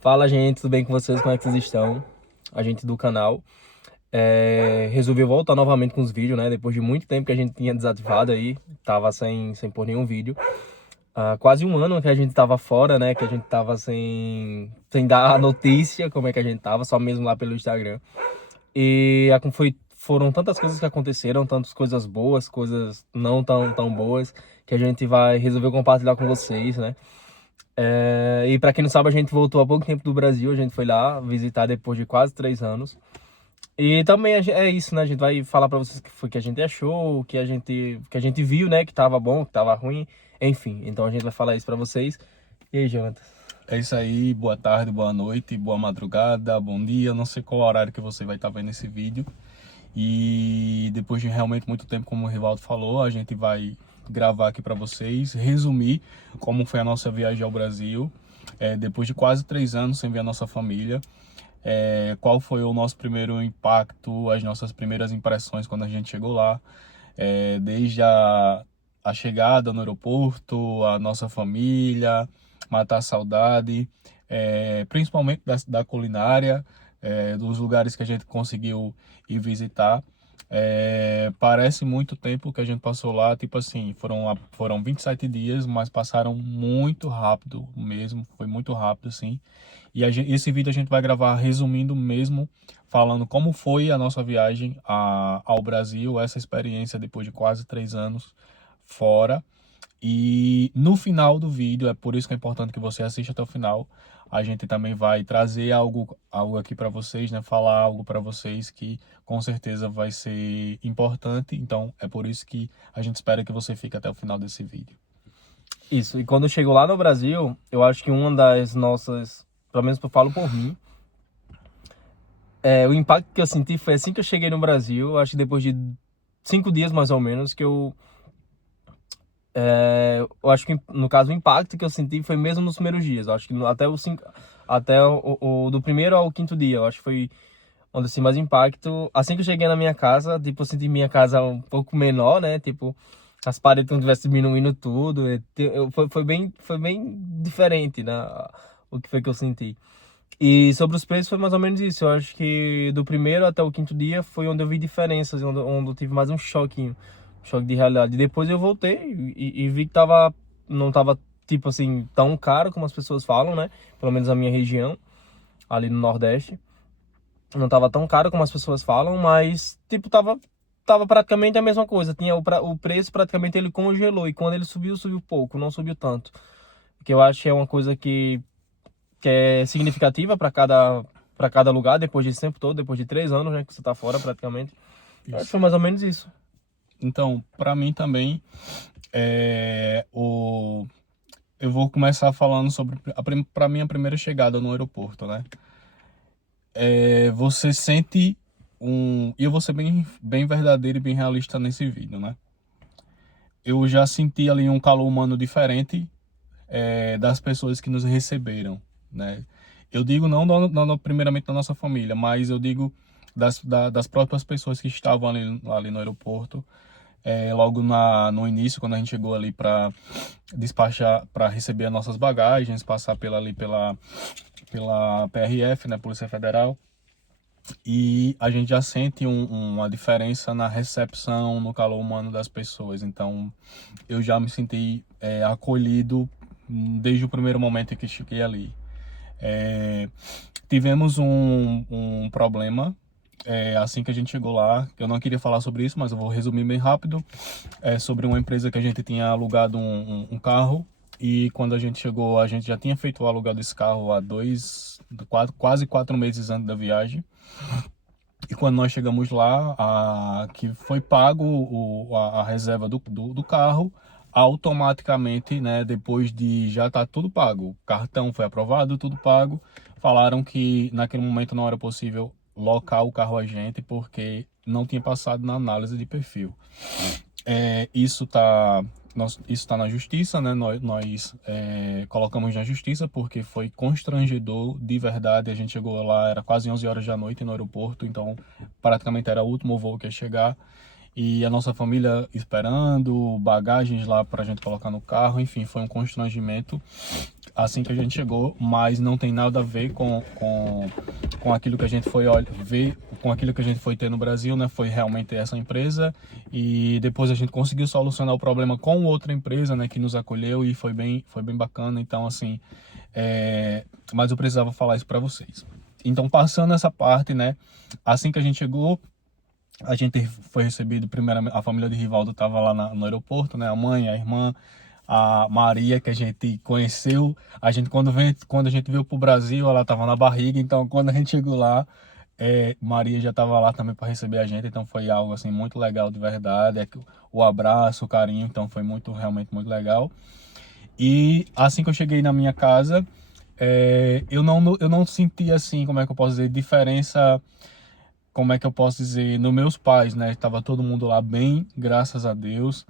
Fala, gente, tudo bem com vocês? Como é que vocês estão? A gente do canal resolveu voltar novamente com os vídeos, né? Depois de muito tempo que a gente tinha desativado aí, tava sem pôr nenhum vídeo. Quase um ano que a gente tava fora, né? Que a gente tava sem dar a notícia como é que a gente tava, só mesmo lá pelo Instagram. E foram tantas coisas que aconteceram, tantas coisas boas, coisas não tão boas, que a gente vai resolver compartilhar com vocês, né? E pra quem não sabe, a gente voltou há pouco tempo do Brasil, a gente foi lá visitar depois de quase 3 anos. E também é isso, né? A gente vai falar pra vocês o que foi que a gente achou, o que a gente viu, né? Que tava bom, que tava ruim, enfim. Então a gente vai falar isso pra vocês. E aí, Jonathan? É isso aí, boa tarde, boa noite, boa madrugada, bom dia, não sei qual horário que você vai estar vendo esse vídeo. E depois de realmente muito tempo, como o Rivaldo falou, a gente vai gravar aqui para vocês, resumir como foi a nossa viagem ao Brasil, depois de quase 3 anos sem ver a nossa família. Qual foi o nosso primeiro impacto, as nossas primeiras impressões quando a gente chegou lá, desde a chegada no aeroporto, a nossa família, matar a saudade, principalmente da culinária, dos lugares que a gente conseguiu ir visitar. Parece muito tempo que a gente passou lá, tipo assim, foram 27 dias, mas passaram muito rápido mesmo, foi muito rápido, assim. E esse vídeo a gente vai gravar resumindo mesmo, falando como foi a nossa viagem ao Brasil, essa experiência depois de quase 3 anos fora. E no final do vídeo, é por isso que é importante que você assista até o final, a gente também vai trazer algo aqui para vocês, né? Falar algo para vocês que com certeza vai ser importante. Então é por isso que a gente espera que você fique até o final desse vídeo. Isso, e quando chegou lá no Brasil, eu acho que uma das nossas, pelo menos eu falo por mim, o impacto que eu senti foi assim que eu cheguei no Brasil, acho que depois de 5 dias mais ou menos, eu acho que, no caso, o impacto que eu senti foi mesmo nos primeiros dias. Eu acho que até o do primeiro ao quinto dia, eu acho que foi onde eu senti mais impacto. Assim que eu cheguei na minha casa, tipo, eu senti minha casa um pouco menor, né? Tipo, as paredes não tivessem diminuindo tudo. Foi bem diferente, né? O que foi que eu senti. E sobre os preços foi mais ou menos isso. Eu acho que do primeiro até o quinto dia foi onde eu vi diferenças, onde eu tive mais um choque de realidade. E depois eu voltei e vi que não tava, tipo assim, tão caro como as pessoas falam, né? Pelo menos na minha região, ali no Nordeste. Não tava tão caro como as pessoas falam, mas, tipo, tava praticamente a mesma coisa. Tinha o preço, praticamente ele congelou. E quando ele subiu, subiu pouco, não subiu tanto. Que eu acho que é uma coisa que é significativa para cada lugar, depois desse tempo todo, depois de 3 anos, né, que você tá fora praticamente. Eu acho que Isso. foi mais ou menos isso. Então, para mim também, eu vou começar falando sobre para mim a primeira chegada no aeroporto, né? Você sente e eu vou ser bem verdadeiro e bem realista nesse vídeo, né? Eu já senti ali um calor humano diferente, das pessoas que nos receberam, né? Eu digo não primeiramente da nossa família, mas eu digo das próprias pessoas que estavam ali no aeroporto. Logo no início, quando a gente chegou ali para despachar, para receber as nossas bagagens, passar pela PRF, né, Polícia Federal, e a gente já sente uma diferença na recepção, no calor humano das pessoas. Então, eu já me senti acolhido desde o primeiro momento em que cheguei ali. É, Tivemos um problema assim que a gente chegou lá. Eu não queria falar sobre isso, mas eu vou resumir bem rápido. Sobre uma empresa que a gente tinha alugado um carro. E quando a gente chegou, a gente já tinha feito o aluguel desse carro há quase 4 meses antes da viagem. E quando nós chegamos lá, que foi pago a reserva do carro, automaticamente, né, depois de já estar tudo pago, o cartão foi aprovado, tudo pago, falaram que naquele momento não era possível locar o carro a gente porque não tinha passado na análise de perfil. Isso tá na justiça, né? Nós colocamos na justiça porque foi constrangedor de verdade. A gente chegou lá, era quase 11 horas da noite no aeroporto, então praticamente era o último voo que ia chegar. E a nossa família esperando, bagagens lá para a gente colocar no carro, enfim, foi um constrangimento. assim que a gente chegou, mas não tem nada a ver com aquilo que a gente foi ver, com aquilo que a gente foi ter no Brasil, né? Foi realmente essa empresa, e depois a gente conseguiu solucionar o problema com outra empresa, né, que nos acolheu, e foi bem bacana. Então, assim, mas eu precisava falar isso para vocês. Então, passando essa parte, né, assim que a gente chegou, a gente foi recebido, primeiro a família de Rivaldo estava lá no aeroporto, né? A mãe, a irmã, a Maria, que a gente conheceu. A gente, quando a gente veio pro Brasil, ela estava na barriga. Então, quando a gente chegou lá, Maria já estava lá também para receber a gente. Então, foi algo assim muito legal de verdade. O abraço, o carinho. Então, foi realmente muito legal. E assim que eu cheguei na minha casa, eu não senti assim, como é que eu posso dizer, diferença, como é que eu posso dizer, nos meus pais, né? Tava todo mundo lá bem, graças a Deus.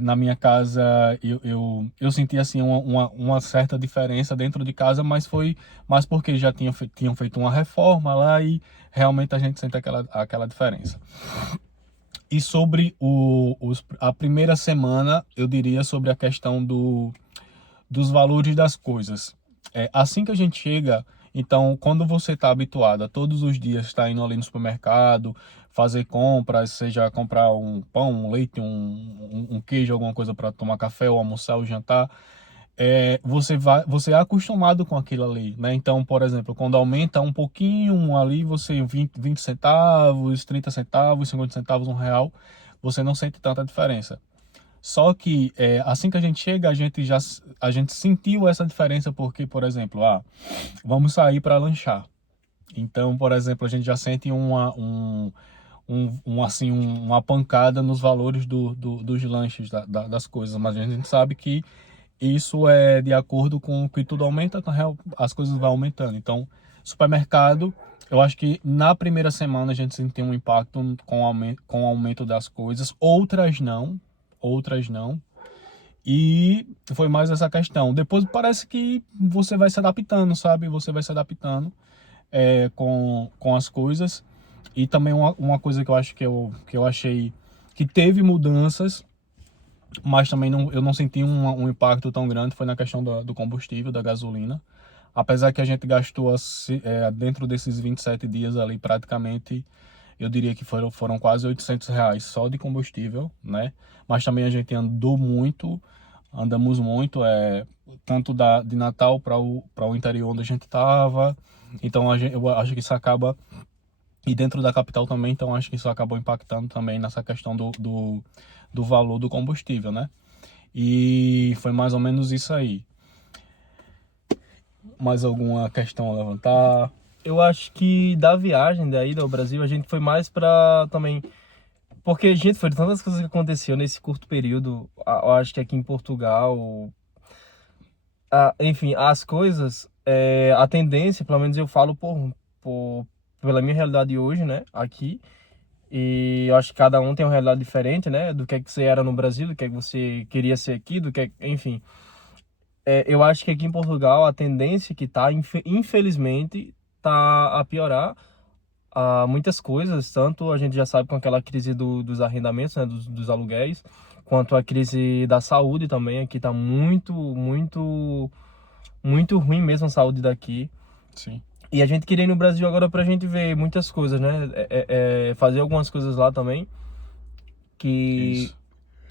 Na minha casa, eu senti assim uma certa diferença dentro de casa, mas foi mais porque já tinham feito uma reforma lá, e realmente a gente sente aquela diferença. E sobre a primeira semana, eu diria sobre a questão dos valores das coisas. Assim que a gente chega, então, quando você está habituado a todos os dias estar indo ali no supermercado, fazer compras, seja comprar um pão, um leite, um queijo, alguma coisa para tomar café, ou almoçar, ou jantar, você é acostumado com aquilo ali, né? Então, por exemplo, quando aumenta um pouquinho ali, você 20 centavos, 30 centavos, 50 centavos, R$ 1, você não sente tanta diferença. Só que assim que a gente chega, a gente sentiu essa diferença porque, por exemplo, vamos sair para lanchar. Então, por exemplo, a gente já sente uma pancada nos valores dos lanches, das coisas, mas a gente sabe que isso é de acordo com que tudo aumenta, então as coisas vão aumentando. Então, supermercado, eu acho que na primeira semana a gente sentiu um impacto com o aumento das coisas, outras não. E foi mais essa questão. Depois parece que você vai se adaptando, sabe? Você vai se adaptando com as coisas. E também uma coisa que eu acho que eu achei que teve mudanças, mas também eu não senti um impacto tão grande, foi na questão do combustível, da gasolina. Apesar que a gente gastou dentro desses 27 dias ali praticamente, eu diria que foram quase R$ 800 só de combustível, né? Mas também a gente andamos muito, tanto de Natal para o interior onde a gente estava. Então eu acho que isso acaba, e dentro da capital também, então acho que isso acabou impactando também nessa questão do valor do combustível, né? E foi mais ou menos isso aí. Mais alguma questão a levantar? Eu acho que da viagem daí do Brasil, a gente foi mais pra também. Porque, gente, foram tantas coisas que aconteceu nesse curto período. Eu acho que aqui em Portugal. Enfim, as coisas. A tendência, pelo menos eu falo pela minha realidade hoje, né? Aqui. E eu acho que cada um tem uma realidade diferente, né? Do que você era no Brasil, do que você queria ser aqui, enfim. Eu acho que aqui em Portugal a tendência que tá, infelizmente, tá a piorar muitas coisas. Tanto a gente já sabe com aquela crise dos arrendamentos, né? Dos aluguéis, quanto a crise da saúde também. Aqui tá muito, muito, muito ruim mesmo a saúde daqui. Sim. E a gente queria ir no Brasil agora pra gente ver muitas coisas, né? Fazer algumas coisas lá também. Que Isso.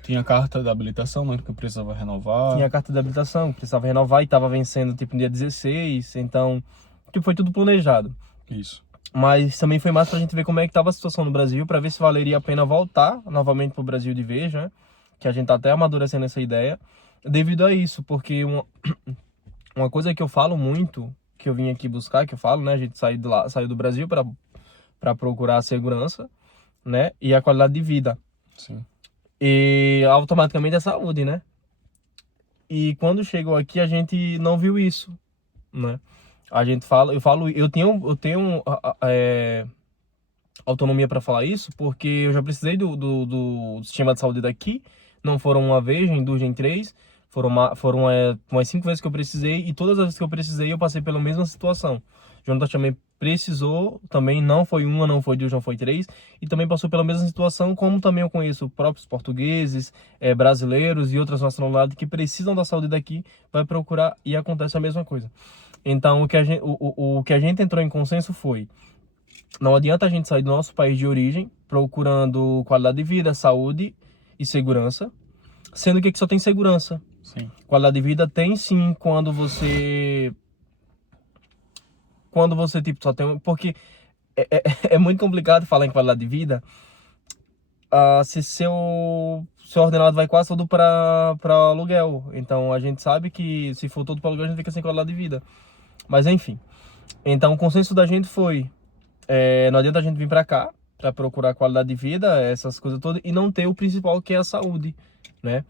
Tinha carta de habilitação, né, que eu precisava renovar. tinha a carta de habilitação, que precisava renovar e tava vencendo tipo no dia 16. Então, tipo, foi tudo planejado. Isso. Mas também foi mais pra gente ver como é que tava a situação no Brasil, pra ver se valeria a pena voltar novamente pro Brasil de vez, né? Que a gente tá até amadurecendo essa ideia. Devido a isso, porque uma coisa que eu falo muito, que eu vim aqui buscar, que eu falo, né? A gente saiu do Brasil pra procurar a segurança, né? E a qualidade de vida. Sim. E automaticamente a saúde, né? E quando chegou aqui, a gente não viu isso, né? A gente fala, eu tenho autonomia para falar isso, porque eu já precisei do sistema de saúde daqui. Não foram uma vez, nem duas, nem três. Foram umas 5 vezes que eu precisei, e todas as vezes que eu precisei eu passei pela mesma situação. Jonathan também precisou, também não foi uma, não foi duas, não foi três, e também passou pela mesma situação, como também eu conheço próprios portugueses, brasileiros e outras nacionalidades que precisam da saúde daqui, vai procurar e acontece a mesma coisa. Então o que a gente entrou em consenso foi: não adianta a gente sair do nosso país de origem procurando qualidade de vida, saúde e segurança, sendo que aqui só tem segurança. Sim. Qualidade de vida tem sim quando você tipo só tem, porque é muito complicado falar em qualidade de vida, se seu ordenado vai quase todo para aluguel. Então a gente sabe que se for todo para aluguel a gente fica sem qualidade de vida. Mas enfim. Então o consenso da gente foi: não adianta a gente vir para cá para procurar qualidade de vida, essas coisas todas, e não ter o principal, que é a saúde, né?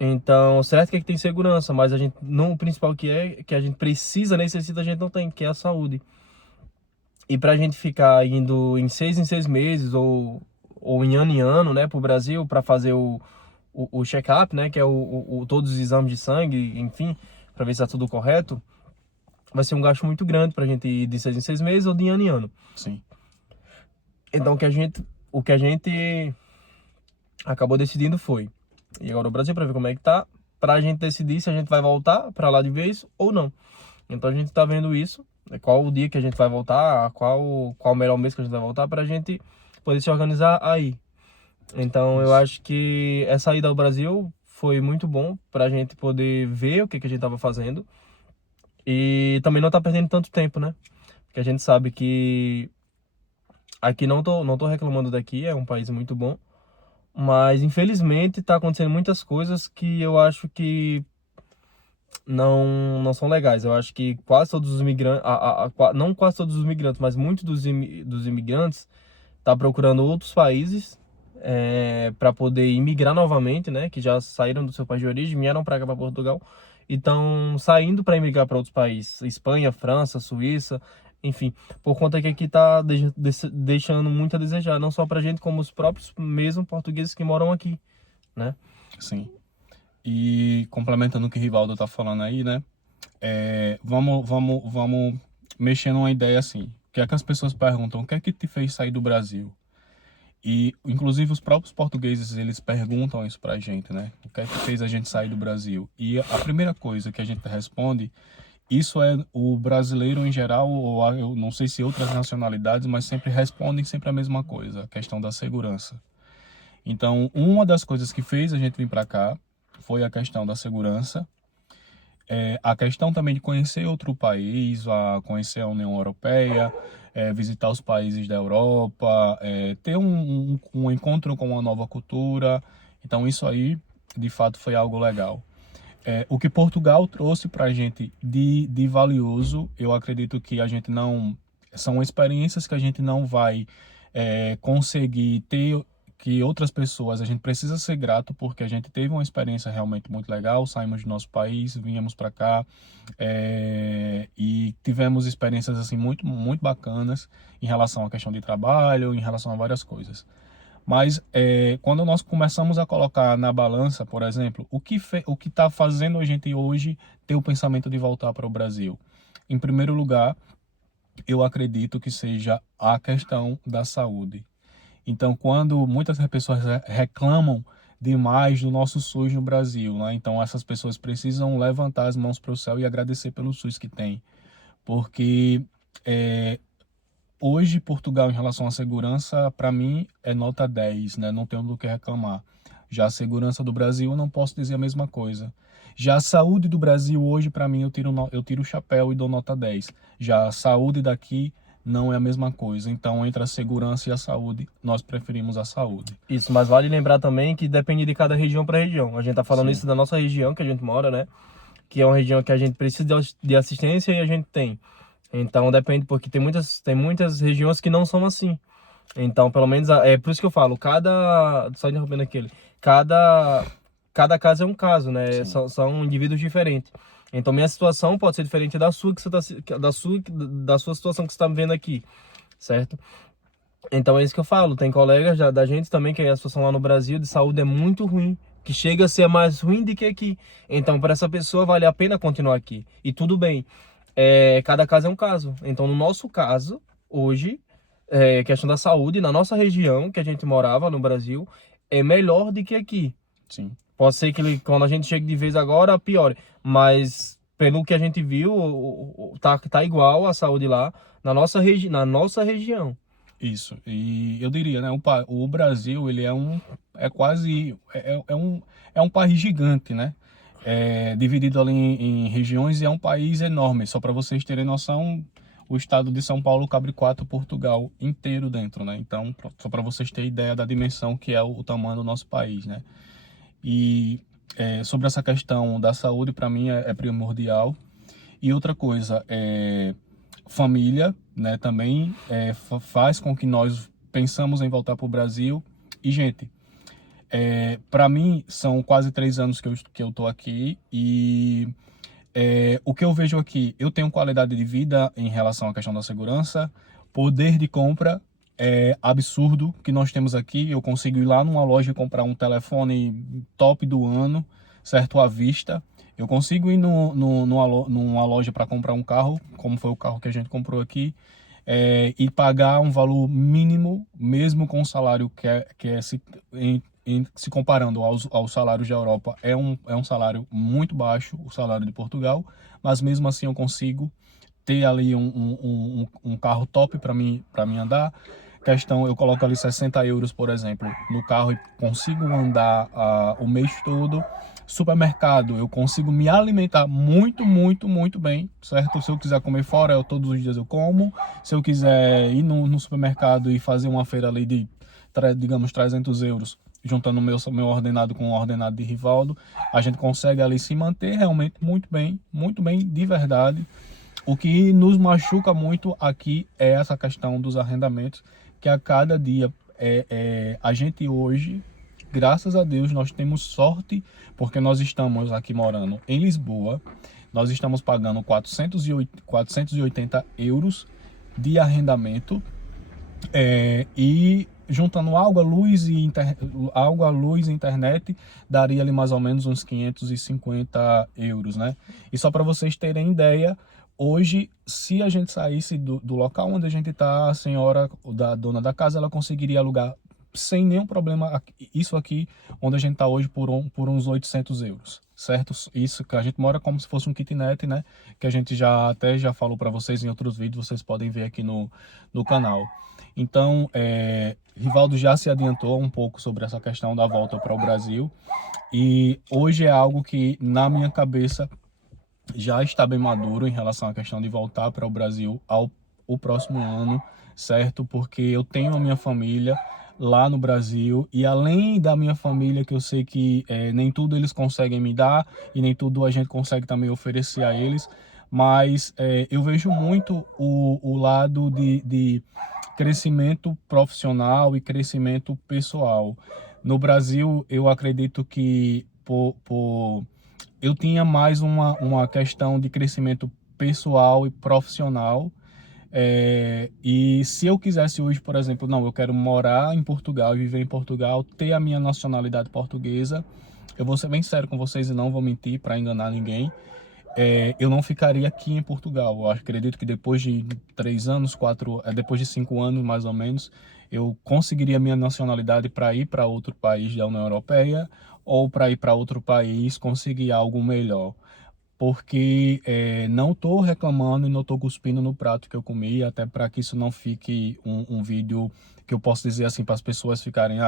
Então, certo que aqui tem segurança, mas a gente não, o principal que a gente precisa, necessita, a gente não tem, que é a saúde. E pra gente ficar indo em 6 meses ou em ano, né, pro Brasil para fazer o check-up, né, que é todos os exames de sangue, enfim, para ver se tá tudo correto, vai ser um gasto muito grande pra gente ir de 6 em 6 meses ou de ano em ano. Sim. Então o que a gente acabou decidindo foi ir agora ao Brasil para ver como é que tá, pra gente decidir se a gente vai voltar para lá de vez ou não. Então a gente tá vendo isso, qual o dia que a gente vai voltar, qual o melhor mês que a gente vai voltar, pra gente poder se organizar aí. Então eu acho que essa ida ao Brasil foi muito bom pra gente poder ver o que a gente tava fazendo e também não tá perdendo tanto tempo, né? Porque a gente sabe que aqui não tô reclamando daqui, é um país muito bom, mas infelizmente tá acontecendo muitas coisas que eu acho que não são legais. Eu acho que quase todos os imigrantes, não quase todos os imigrantes, mas muitos dos imigrantes tá procurando outros países para poder imigrar novamente, né? Que já saíram do seu país de origem, vieram para cá, para Portugal, e estão saindo para imigrar para outros países, Espanha, França, Suíça, enfim, por conta que aqui tá deixando muito a desejar, não só pra gente, como os próprios mesmo portugueses que moram aqui, né? Sim. E complementando o que o Rivaldo tá falando aí, né? Vamos mexer numa ideia assim. O que é que as pessoas perguntam? O que é que te fez sair do Brasil? E, inclusive, os próprios portugueses, eles perguntam isso pra gente, né? O que é que fez a gente sair do Brasil? E a primeira coisa que a gente responde, isso é o brasileiro em geral, ou eu não sei se outras nacionalidades, mas sempre respondem sempre a mesma coisa, a questão da segurança. Então, uma das coisas que fez a gente vir para cá foi a questão da segurança, a questão também de conhecer outro país, conhecer a União Europeia, visitar os países da Europa, ter um encontro com uma nova cultura. Então, isso aí, de fato, foi algo legal. O que Portugal trouxe para a gente de valioso, eu acredito que a gente não... São experiências que a gente não vai conseguir ter, que outras pessoas, a gente precisa ser grato, porque a gente teve uma experiência realmente muito legal, saímos do nosso país, viemos para cá, e tivemos experiências assim muito, muito bacanas em relação à questão de trabalho, em relação a várias coisas. Mas quando nós começamos a colocar na balança, por exemplo, o que está fazendo a gente hoje ter o pensamento de voltar para o Brasil? Em primeiro lugar, eu acredito que seja a questão da saúde. Então, quando muitas pessoas reclamam demais do nosso SUS no Brasil, né? Então essas pessoas precisam levantar as mãos para o céu e agradecer pelo SUS que tem. Porque hoje Portugal, em relação à segurança, para mim é nota 10, né? Não tenho do que reclamar. Já a segurança do Brasil, eu não posso dizer a mesma coisa. Já a saúde do Brasil hoje, para mim, eu tiro o chapéu e dou nota 10. Já a saúde daqui não é a mesma coisa. Então, entre a segurança e a saúde, nós preferimos a saúde. Isso, mas vale lembrar também que depende de cada região para região. A gente tá falando Sim. isso da nossa região que a gente mora, né? Que é uma região que a gente precisa de assistência e a gente tem. Então depende, porque tem muitas regiões que não são assim. Então, pelo menos, é por isso que eu falo, só interrompendo aquele, cada caso é um caso, né? São indivíduos diferentes. Então, minha situação pode ser diferente da sua, da sua situação que você está vendo aqui, certo? Então, é isso que eu falo. Tem colegas da gente também que a situação lá no Brasil de saúde é muito ruim, que chega a ser mais ruim do que aqui. Então, para essa pessoa, vale a pena continuar aqui. E tudo bem. Cada caso é um caso. Então, no nosso caso, hoje, questão da saúde, na nossa região, que a gente morava no Brasil, é melhor do que aqui. Sim. Pode ser que quando a gente chegue de vez agora, piore. Mas, pelo que a gente viu, tá igual a saúde lá na nossa região. Isso, e eu diria, né, o Brasil, ele é quase, é um país gigante, né, dividido ali em regiões e é um país enorme, só para vocês terem noção, o estado de São Paulo cabe 4 Portugal inteiro dentro, né, então, só para vocês terem ideia da dimensão que é o tamanho do nosso país, né, e sobre essa questão da saúde, para mim é primordial, e outra coisa, família, né, também faz com que nós pensamos em voltar para o Brasil. E, gente, para mim, são quase 3 anos que eu tô aqui e o que eu vejo aqui, eu tenho qualidade de vida em relação à questão da segurança, poder de compra é absurdo que nós temos aqui. Eu consigo ir lá numa loja e comprar um telefone top do ano, certo, à vista. Eu consigo ir numa loja para comprar um carro, como foi o carro que a gente comprou aqui, e pagar um valor mínimo, mesmo com o salário se comparando aos salários da Europa, é um salário muito baixo, o salário de Portugal, mas mesmo assim eu consigo ter ali um carro top para mim andar. Questão, eu coloco ali 60 euros, por exemplo, no carro e consigo andar o mês todo. Supermercado, eu consigo me alimentar muito, muito, muito bem, certo? Se eu quiser comer fora, todos os dias eu como. Se eu quiser ir no supermercado e fazer uma feira ali de, digamos, 300 euros, juntando meu ordenado com o ordenado de Rivaldo, a gente consegue ali se manter realmente muito bem, de verdade. O que nos machuca muito aqui é essa questão dos arrendamentos, que a cada dia a gente hoje, graças a Deus, nós temos sorte, porque nós estamos aqui morando em Lisboa, nós estamos pagando 480 euros de arrendamento, e juntando água, luz e internet, daria ali mais ou menos uns 550 euros, né? E só para vocês terem ideia, hoje, se a gente saísse do local onde a gente está, a senhora, da dona da casa, ela conseguiria alugar sem nenhum problema isso aqui, onde a gente está hoje, por uns 800 euros, certo? Isso que a gente mora como se fosse um kitnet, né? Que a gente já falou para vocês em outros vídeos, vocês podem ver aqui no canal. Então, Rivaldo já se adiantou um pouco sobre essa questão da volta para o Brasil, e hoje é algo que na minha cabeça já está bem maduro em relação à questão de voltar para o Brasil o próximo ano, certo? Porque eu tenho a minha família lá no Brasil, e além da minha família, que eu sei que nem tudo eles conseguem me dar e nem tudo a gente consegue também oferecer a eles, mas eu vejo muito o lado de crescimento profissional e crescimento pessoal. No Brasil, eu acredito que eu tinha mais uma questão de crescimento pessoal e profissional. E se eu quisesse hoje, por exemplo, não, eu quero morar em Portugal e viver em Portugal, ter a minha nacionalidade portuguesa, eu vou ser bem sério com vocês e não vou mentir para enganar ninguém. Eu não ficaria aqui em Portugal. Eu acredito que depois de 3 anos, depois de 5 anos mais ou menos, eu conseguiria minha nacionalidade para ir para outro país da União Europeia, ou para ir para outro país conseguir algo melhor. Porque não estou reclamando e não estou cuspindo no prato que eu comi, até para que isso não fique um vídeo que eu posso dizer assim para as pessoas ficarem,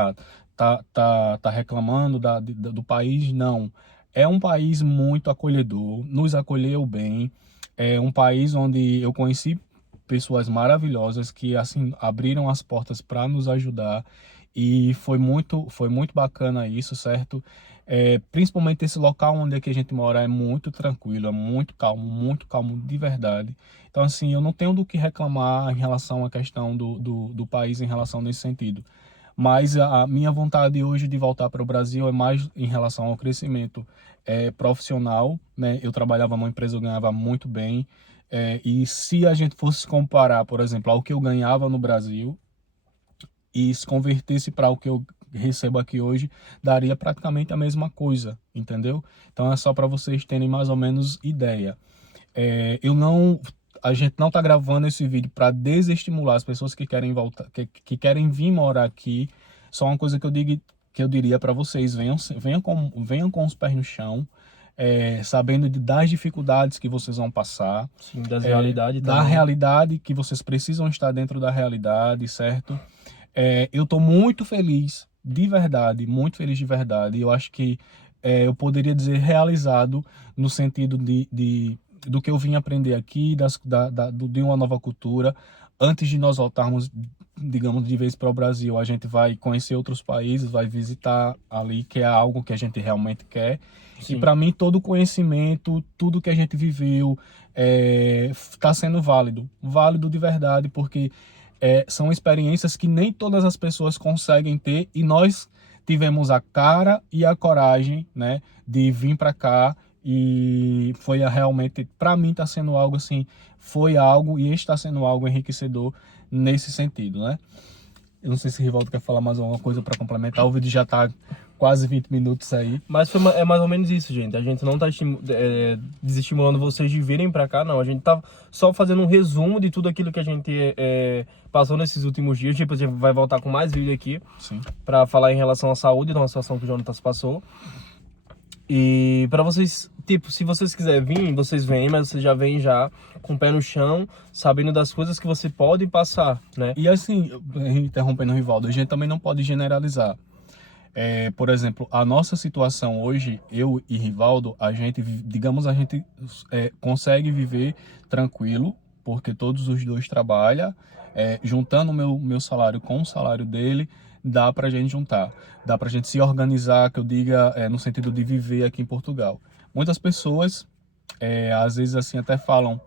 tá reclamando do país. Não. É um país muito acolhedor, nos acolheu bem. É um país onde eu conheci pessoas maravilhosas que assim abriram as portas para nos ajudar, e foi muito bacana isso, certo? Principalmente esse local onde é que a gente mora é muito tranquilo, é muito calmo de verdade. Então assim, eu não tenho do que reclamar em relação à questão do país em relação nesse sentido. Mas a minha vontade hoje de voltar para o Brasil é mais em relação ao crescimento profissional, né? Eu trabalhava numa empresa, eu ganhava muito bem, e se a gente fosse comparar, por exemplo, ao que eu ganhava no Brasil e se convertesse para o que eu recebo aqui hoje, daria praticamente a mesma coisa, entendeu? Então é só para vocês terem mais ou menos ideia. A gente não está gravando esse vídeo para desestimular as pessoas que querem voltar, que querem vir morar aqui. Só uma coisa que eu diria para vocês: venham com os pés no chão, sabendo das dificuldades que vocês vão passar, Sim, das realidades da também. realidade que vocês precisam estar dentro da realidade, certo? Eu estou muito feliz, de verdade, muito feliz de verdade. Eu acho que eu poderia dizer realizado no sentido do que eu vim aprender aqui, de uma nova cultura. Antes de nós voltarmos, digamos, de vez para o Brasil, a gente vai conhecer outros países, vai visitar ali, que é algo que a gente realmente quer. E Sim. para mim, todo o conhecimento, tudo que a gente viveu, está sendo válido de verdade, porque são experiências que nem todas as pessoas conseguem ter, e nós tivemos a cara e a coragem, né, de vir para cá. E realmente, para mim, está sendo algo assim, foi algo e está sendo algo enriquecedor nesse sentido, né? Eu não sei se o Rivaldo quer falar mais alguma coisa para complementar, o vídeo já está quase 20 minutos aí. Mas é mais ou menos isso, gente. A gente não tá desestimulando vocês de virem pra cá, não. A gente tá só fazendo um resumo de tudo aquilo que a gente passou nesses últimos dias. Tipo, a gente vai voltar com mais vídeo aqui. Sim. Pra falar em relação à saúde, de uma situação que o Jonatas passou. E pra vocês, tipo, se vocês quiserem vir, vocês vêm, mas vocês já vêm já com o pé no chão, sabendo das coisas que você pode passar, né? E assim, interrompendo o Rivaldo, a gente também não pode generalizar. Por exemplo, a nossa situação hoje, eu e Rivaldo, a gente consegue viver tranquilo, porque todos os dois trabalham, juntando o meu salário com o salário dele, dá pra gente juntar, dá pra gente se organizar, que eu diga, no sentido de viver aqui em Portugal. Muitas pessoas, às vezes assim até falam,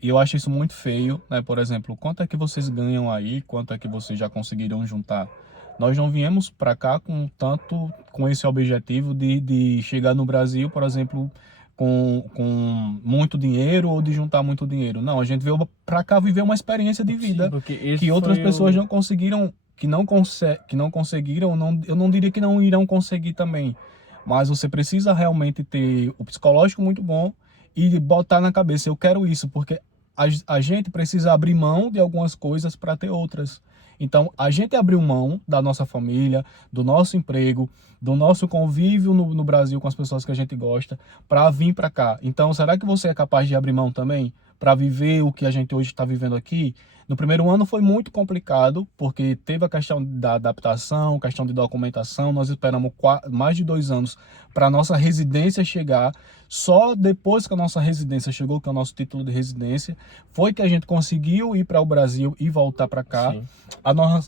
e eu acho isso muito feio, né? Por exemplo, quanto é que vocês ganham aí, quanto é que vocês já conseguiram juntar? Nós não viemos para cá com esse objetivo de chegar no Brasil, por exemplo, com muito dinheiro ou de juntar muito dinheiro. Não, a gente veio para cá viver uma experiência de vida. Sim, porque esse que outras foi pessoas não conseguiram, que não conseguiram, eu não diria que não irão conseguir também. Mas você precisa realmente ter o psicológico muito bom e botar na cabeça: eu quero isso, porque a gente precisa abrir mão de algumas coisas para ter outras. Então, a gente abriu mão da nossa família, do nosso emprego, do nosso convívio no Brasil com as pessoas que a gente gosta, para vir para cá. Então, será que você é capaz de abrir mão também para viver o que a gente hoje está vivendo aqui? No primeiro ano foi muito complicado, porque teve a questão da adaptação, questão de documentação. Nós esperamos mais de 2 anos para a nossa residência chegar. Só depois que a nossa residência chegou, que é o nosso título de residência, foi que a gente conseguiu ir para o Brasil e voltar para cá. Sim.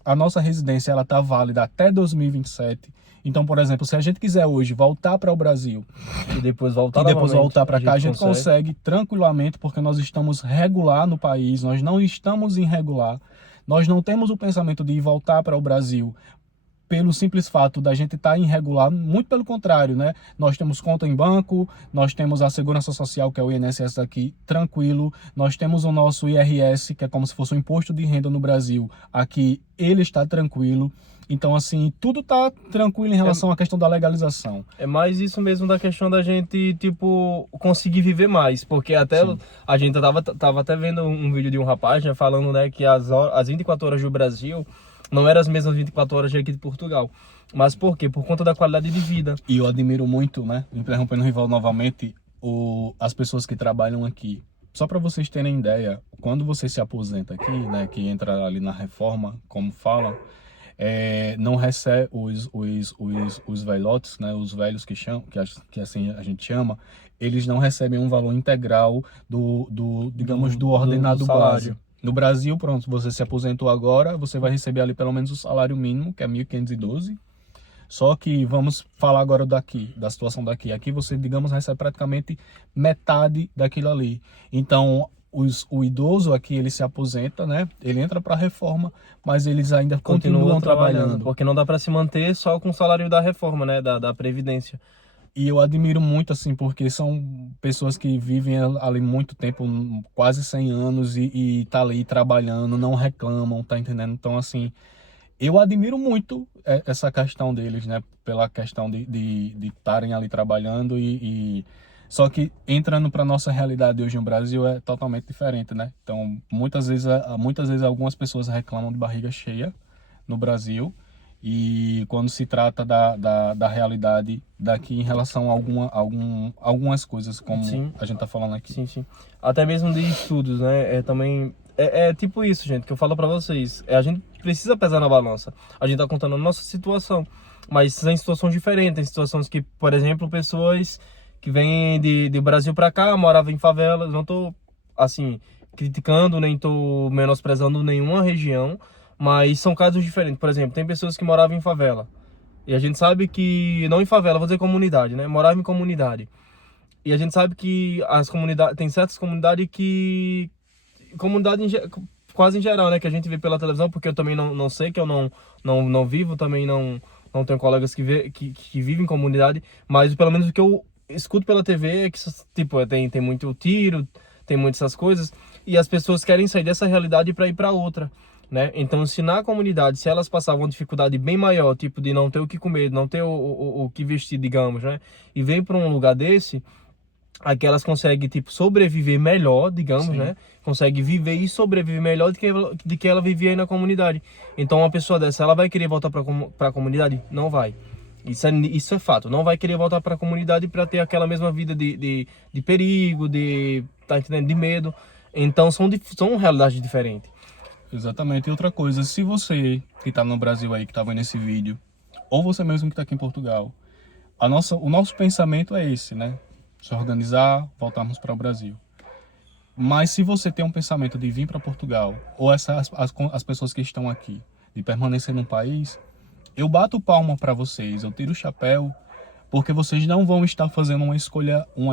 A nossa residência ela está válida até 2027. Então, por exemplo, se a gente quiser hoje voltar para o Brasil e depois voltar para cá, a gente consegue tranquilamente, porque nós estamos regular no país, nós não estamos irregular. Nós não temos o pensamento de ir voltar para o Brasil pelo simples fato da gente estar irregular, muito pelo contrário, né? Nós temos conta em banco, nós temos a segurança social, que é o INSS aqui, tranquilo, nós temos o nosso IRS, que é como se fosse um imposto de renda no Brasil, aqui ele está tranquilo. Então, assim, tudo tá tranquilo em relação à questão da legalização. É mais isso mesmo da questão da gente, tipo, conseguir viver mais. Porque até Sim. a gente tava até vendo um vídeo de um rapaz, né, falando, né, que as 24 horas do Brasil não eram as mesmas 24 horas aqui de Portugal. Mas por quê? Por conta da qualidade de vida. E eu admiro muito, né, interrompendo o Rivaldo novamente, as pessoas que trabalham aqui. Só para vocês terem ideia, quando você se aposenta aqui, né, que entra ali na reforma, como falam, não recebe os velhotes, né, os velhos que assim a gente chama, eles não recebem um valor integral do ordenado base. No Brasil, pronto, você se aposentou agora, você vai receber ali pelo menos o salário mínimo, que é 1.512. Só que vamos falar agora da situação daqui. Aqui você, digamos, recebe praticamente metade daquilo ali. Então, o idoso aqui, ele se aposenta, né? Ele entra para a reforma, mas eles ainda continuam trabalhando. Porque não dá para se manter só com o salário da reforma, né? Da Previdência. E eu admiro muito, assim, porque são pessoas que vivem ali muito tempo, quase 100 anos, e tá ali trabalhando, não reclamam, tá entendendo? Então, assim, eu admiro muito essa questão deles, né? Pela questão de estarem ali trabalhando Só que entrando para nossa realidade hoje no Brasil é totalmente diferente, né? Então, muitas vezes algumas pessoas reclamam de barriga cheia no Brasil e quando se trata da realidade daqui em relação a algumas coisas, como Sim, a gente tá falando aqui. sim, sim. Até mesmo de estudos, né? É também. É tipo isso, gente, que eu falo pra vocês. A gente precisa pesar na balança. A gente tá contando a nossa situação. Mas são situações diferentes. Tem situações que, por exemplo, pessoas que vêm de Brasil pra cá, moravam em favelas. Não tô, assim, criticando, nem tô menosprezando nenhuma região. Mas são casos diferentes. Por exemplo, tem pessoas que moravam em favela. E a gente sabe que, não em favela, vou dizer comunidade, né? Morava em comunidade. E a gente sabe que as comunidades, tem certas comunidades que, comunidade quase em geral, né? Que a gente vê pela televisão, porque eu também não sei, que eu não vivo, também não tenho colegas que vivem em comunidade, mas pelo menos o que eu escuto pela TV é que, tipo, tem muito tiro, tem muitas essas coisas, e as pessoas querem sair dessa realidade para ir para outra. Né? Então, se na comunidade, se elas passavam uma dificuldade bem maior, tipo de não ter o que comer, não ter o que vestir, digamos, né? E vem para um lugar desse, aqui elas conseguem, tipo, sobreviver melhor, digamos, Sim, né? Consegue viver e sobreviver melhor do que ela vivia aí na comunidade. Então, uma pessoa dessa, ela vai querer voltar para a comunidade? Não vai. Isso é fato. Não vai querer voltar para a comunidade para ter aquela mesma vida de perigo, tá entendendo? De medo. Então, são realidades diferentes. exatamente. E outra coisa, se você que está no Brasil aí, que está vendo esse vídeo, ou você mesmo que está aqui em Portugal, o nosso pensamento é esse, né? Se organizar, voltarmos para o Brasil. Mas se você tem um pensamento de vir para Portugal, ou as pessoas que estão aqui, de permanecer no país, eu bato palma para vocês, eu tiro o chapéu, porque vocês não vão estar fazendo uma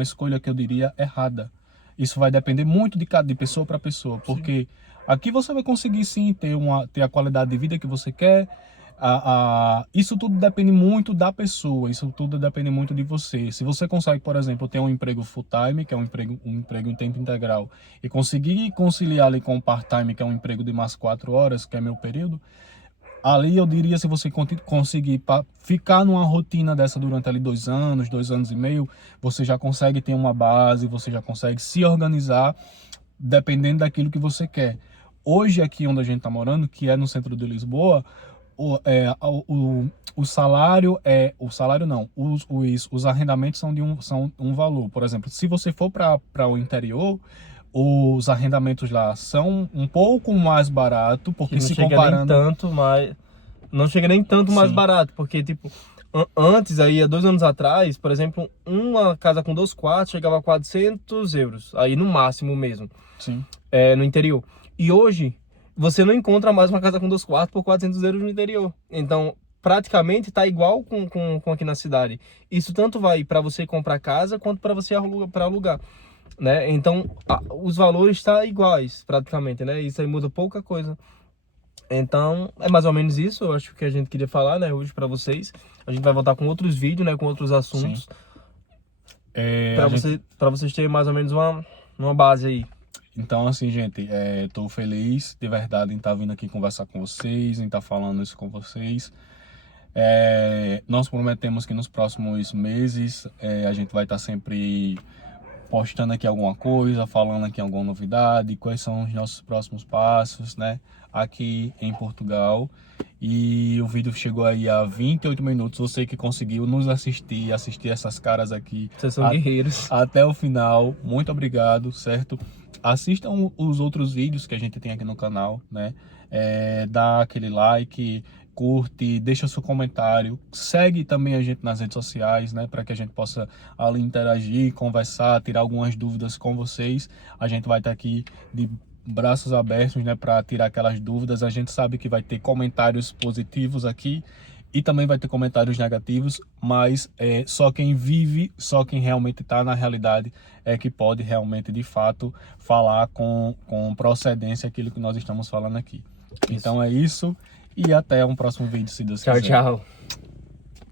escolha que eu diria errada. Isso vai depender muito de pessoa para pessoa, Sim. porque aqui você vai conseguir sim ter a qualidade de vida que você quer. Isso tudo depende muito da pessoa, isso tudo depende muito de você. Se você consegue, por exemplo, ter um emprego full-time, que é um emprego em tempo integral, e conseguir conciliar ali com o part-time, que é um emprego de mais 4 horas, que é meu período, ali eu diria, se você conseguir ficar numa rotina dessa durante ali 2 anos, 2 anos e meio, você já consegue ter uma base, você já consegue se organizar dependendo daquilo que você quer. Hoje aqui onde a gente está morando, que é no centro de Lisboa, o salário o salário não, os arrendamentos são um valor. Por exemplo, se você for para o interior, os arrendamentos lá são um pouco mais barato, Que porque não se chega nem comparando, tanto, mas não chega nem tanto mais sim, barato, porque tipo, antes aí, há 2 anos atrás, por exemplo, uma casa com 2 quartos chegava a 400 euros, aí no máximo mesmo, sim, no interior. E hoje, você não encontra mais uma casa com 2 quartos por 400 euros no interior. Então, praticamente tá igual com aqui na cidade. Isso tanto vai para você comprar casa, quanto para você para alugar. Né? Então, os valores estão iguais, praticamente, né? Isso aí muda pouca coisa. Então, é mais ou menos isso, eu acho que a gente queria falar, né, hoje pra vocês. A gente vai voltar com outros vídeos, né, com outros sim. assuntos, A pra gente, para vocês terem mais ou menos uma base aí. então, assim, gente, tô feliz de verdade em estar vindo aqui conversar com vocês, em estar falando isso com vocês. Nós prometemos que nos próximos meses a gente vai estar sempre postando aqui alguma coisa, falando aqui alguma novidade, quais são os nossos próximos passos, né, aqui em Portugal. E o vídeo chegou aí a 28 minutos, você que conseguiu nos assistir essas caras aqui Vocês são guerreiros. até o final, muito obrigado, certo? Assistam os outros vídeos que a gente tem aqui no canal, né? Dá aquele like, curte, deixa seu comentário, segue também a gente nas redes sociais, né? Para que a gente possa ali interagir, conversar, tirar algumas dúvidas com vocês. A gente vai estar aqui de braços abertos, né, para tirar aquelas dúvidas. A gente sabe que vai ter comentários positivos aqui e também vai ter comentários negativos, mas só quem vive, só quem realmente está na realidade é que pode realmente, de fato, falar com procedência aquilo que nós estamos falando aqui. Isso. Então é isso e até um próximo vídeo, se Deus Tchau, quiser. tchau.